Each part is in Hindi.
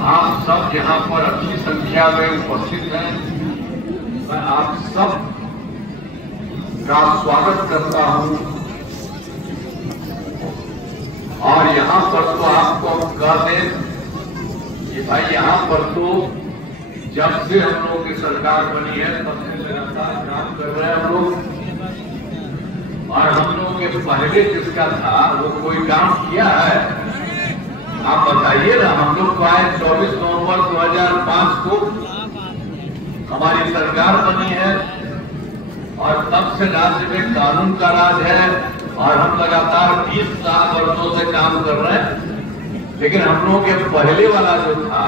आप सब यहाँ पर अच्छी संख्या में उपस्थित हैं। मैं आप सब का स्वागत करता हूँ। और यहाँ पर तो आपको कह दें कि भाई यहाँ पर तो जब से हम लोगों की सरकार बनी है तब से लगातार काम कर रहे हैं हम लोग। और हम लोगों के पहले जिसका था वो कोई काम किया है? आप बताइए ना। हम लोग को आए 24 नवंबर 2005 को हमारी सरकार बनी है और तब से राज्य में कानून का राज है और हम लगातार 20 वर्षों से काम कर रहे हैं। लेकिन हम लोगों के पहले वाला जो था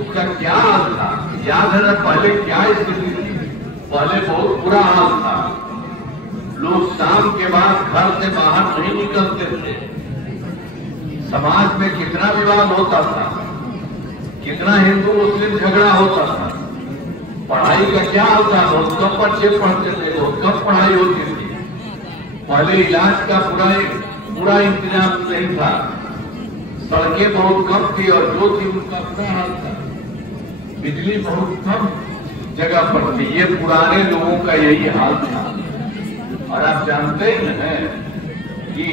उसका क्या हाल था? याद है ना पहले क्या स्थिति थी? पहले बहुत बुरा हाल था। लोग शाम के बाद घर से बाहर नहीं निकलते थे। समाज में कितना विवाद होता था, कितना हिंदू मुस्लिम झगड़ा होता था। पढ़ाई का क्या होता? बहुत कम बच्चे पढ़ते थे, बहुत कम पढ़ाई होती थी। पहले इलाज का पूरा इंतजाम नहीं था। सड़कें बहुत कम थी और जो थी उनका बुरा हाल था। बिजली बहुत कम जगह पर थी। ये पुराने लोगों का यही हाल था। और आप जानते ही हैं कि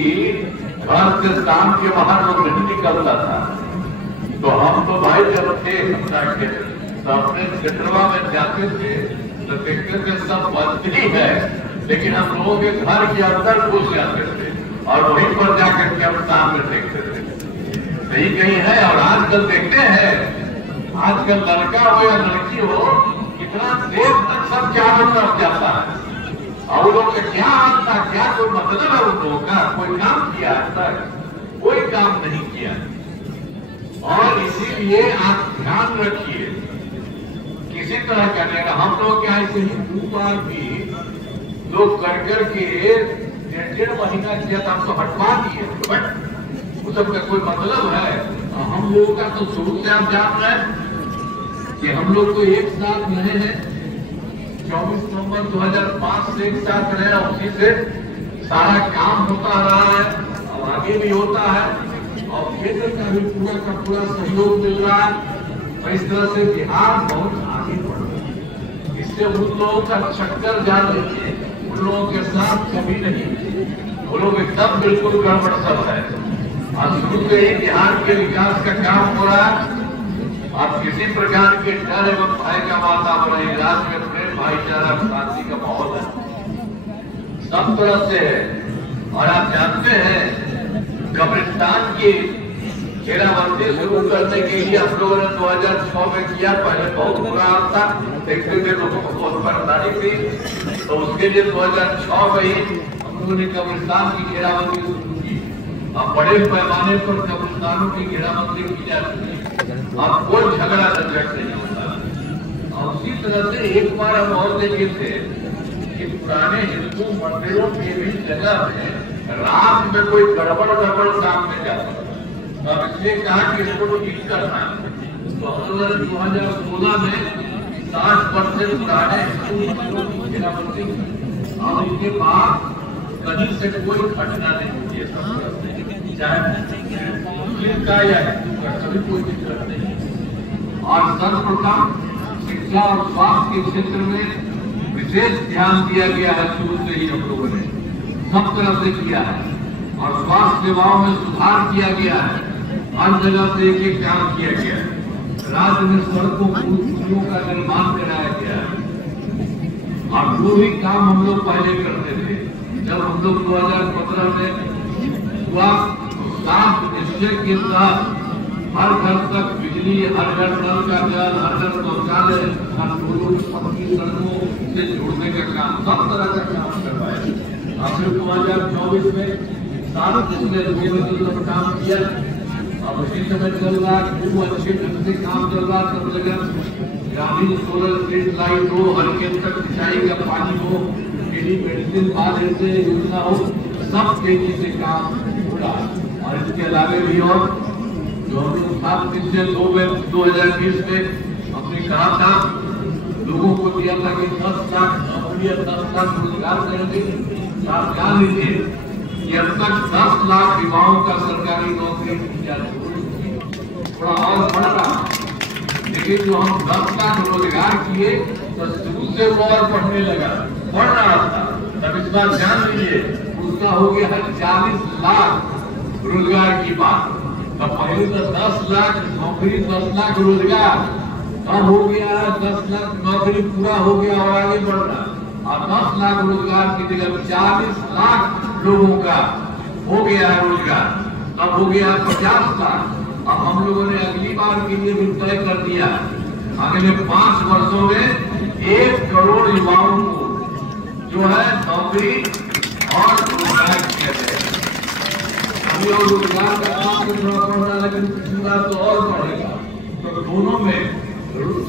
घर से शाम के बाहर लोग नहीं निकलता था। तो हम तो भाई जब थे अपने क्षेत्रवा में जाते थे तो देखते थे सब बंद ही है, लेकिन हम लोगों के घर के अंदर घुस जाते थे और वहीं पर जाकर के हम सामने देखते थे कहीं कहीं है। और आजकल देखते हैं, आजकल लड़का हो या लड़की हो, कितना देर तक सब चारों तरफ जाता है। और उन लोगों का क्या हाल था? क्या कोई मतलब है उन लोगों का? कोई काम किया आज तक? कोई काम नहीं किया। और इसीलिए आप ध्यान रखिए, किसी तरह का नहीं। हम लोग क्या ऐसे ही 2 बार भी लोग कर के 1.5 महीना किया था, हमको हटवा दिए। बट वो सब का कोई मतलब है? हम लोगों का तो शुरू से आप जान रहे हैं कि हम लोग तो एक साथ रहे हैं। 24 नवंबर 2005 से एक साथ रहे, उसी से सारा काम होता रहा है, अब आगे भी होता है और केंद्र का भी पूरा सहयोग मिल रहा है। और इस तरह से बिहार बहुत आगे बढ़ रहा है। इससे उन लोगों का चक्कर जान लीजिए, उन लोगों के साथ कभी नहीं। वो लोग एकदम बिल्कुल गड़बड़ सब है। और शुरू से ही बिहार के विकास का काम हो रहा है। आप किसी प्रकार के डर एवं भय का वातावरण, राज्य में प्रेम भाईचारा शांति का माहौल है, सब तरह से है। और आप जानते हैं कब्रिस्तान की घेराबंदी शुरू करने के लिए हम लोगों ने 2006 में किया। पहले बहुत बुरा हाल था, देखते थे लोगों को बहुत परेशानी थी। तो उसके लिए 2006 में ही हम लोगों ने कब्रिस्तान की घेराबंदी शुरू की। अब बड़े पैमाने पर कब्रिस्तानों की घेराबंदी की जाती है। अब कोई झगड़ा झंझट नहीं होता। और उसी तरह से एक बार हम और देखे थे कि पुराने हिंदू मंदिरों के भी जगह में रात में कोई गड़बड़ सामने जाता था। तो अब इसलिए कहा कि इसको तो ठीक करना है। तो हम लोगों ने 2016 में 60% पुराने हिंदू मंदिरों की घेराबंदी की। और इसके बाद कहीं से कोई घटना नहीं हुई है, चाहे मुस्लिम का या हिंदू का, कभी कोई दिक्कत नहीं। और सर्वप्रथम शिक्षा और स्वास्थ्य के क्षेत्र में विशेष ध्यान दिया गया है। शुरू से ही हम लोगों ने सब तरह से किया है और स्वास्थ्य सेवाओं में सुधार किया गया है। हर जगह से एक काम किया गया है। राज्य में सड़कों पुलों का निर्माण कराया गया है। और वो भी काम हम लोग पहले करते थे। जब हम लोग 2015 में हुआ, साफ निश्चय के साथ हर घर तक बिजली, हर घर नल का जल, हर घर शौचालय, हर पक्की सड़कों से जोड़ने का काम, सब तरह का काम करवाया। हमने 2024 में सारा पिछले 2 महीने काम किया। अब उसी समय चल रहा, खूब अच्छे ढंग से काम चल रहा। सब जगह ग्रामीण सोलर स्ट्रीट लाइट हो, हर खेत तक सिंचाई का पानी हो, मेडिसिन बाद ऐसे योजना हो, सब तेजी से काम हो रहा। और इसके अलावा भी और जो हम लोग 7 निश्चय 2020 में हमने कहा था, लोगों को दिया था कि 10 लाख नौकरी, 10 लाख रोजगार देंगे। आप जान लीजिए कि अब तक 10 लाख युवाओं का सरकारी नौकरी दी जा चुकी है। थोड़ा और बड़ा लेकिन जो हम 10 लाख रोजगार किए तो शुरू से वो और बढ़ने लगा, बढ़ रहा था। तब इस बात जान लीजिए, उसका हो गया है 40 लाख रोजगार की बात। अब पहले तो 10 लाख नौकरी, 10 लाख रोजगार, अब हो गया 10 लाख नौकरी पूरा हो गया और आगे बढ़ रहा। और 10 लाख रोजगार की जगह 40 लाख लोगों का हो गया है रोजगार, अब हो गया 50 लाख। अब हम लोगों ने अगली बार के लिए भी तय कर दिया, अगले 5 वर्षों में 1 करोड़ युवाओं को जो है नौकरी और रोजगार किया जाएगा। अभी और रोजगार का काम थोड़ा बढ़ रहा है, लेकिन पिछली बार तो और बढ़ेगा। तो दोनों में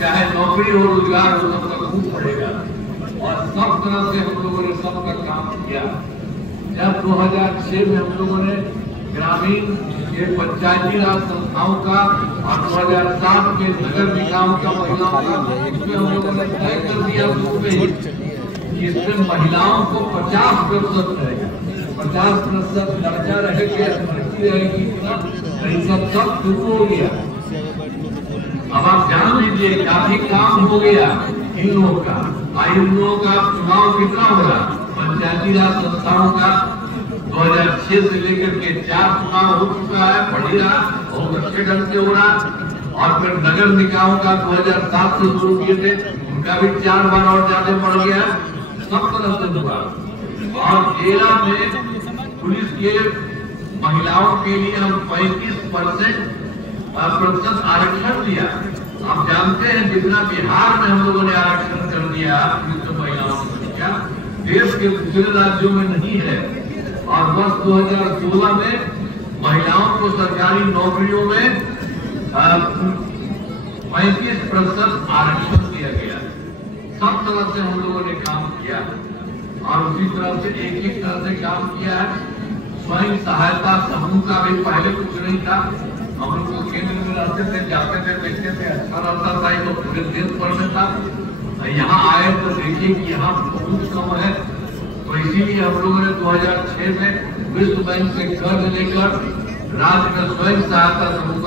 चाहे नौकरी और रोजगार हो, सबका खूब बढ़ेगा। और सब तरह से हम लोगों ने सबका काम किया। जब 2006 में हम लोगों ने ग्रामीण के पंचायती राज संस्थाओं का और 2007 के नगर निकायों का महिलाओं का, इसमें हम लोगों ने तय कर दिया इसमें महिलाओं को 50% रहेगा, 50% दर्जा रहेगा, रहेगी, सब शुरू हो गया। अब आप जान लीजिए काफी काम हो गया इन लोगों का। इन लोगों का चुनाव कितना हो रहा, पंचायती राज संस्थाओं का 2006 से लेकर के 4 चुनाव हो चुका है, बढ़ रहा, बहुत अच्छे ढंग से हो रहा। और फिर नगर निकायों का 2007 से शुरू किए थे, उनका भी 4 बार और ज्यादा बढ़ गया, सब तरह से हुआ। और 13 में पुलिस के महिलाओं के लिए हम 35% आरक्षण दिया। आप जानते हैं जितना बिहार में हम लोगों ने आरक्षण कर दिया पुलिस महिलाओं की संख्या देश के दूसरे राज्यों में नहीं है। और वर्ष 2016 में महिलाओं को सरकारी नौकरियों में 35% आरक्षण दिया गया। सब तरह से हम लोगों ने काम किया और उसी तरह से एक तरह से काम किया है। स्वयं सहायता समूह का भी पहले कुछ नहीं था, हम लोग तो केंद्र में रहते थे, जाते थे, देखते थे, अच्छा रहता था, तो पूरे देश भर में था। यहाँ आए तो देखिए कि यहाँ बहुत कम है। तो इसीलिए हम लोगों ने 2006 में विश्व बैंक से कर्ज लेकर राज्य में स्वयं सहायता समूह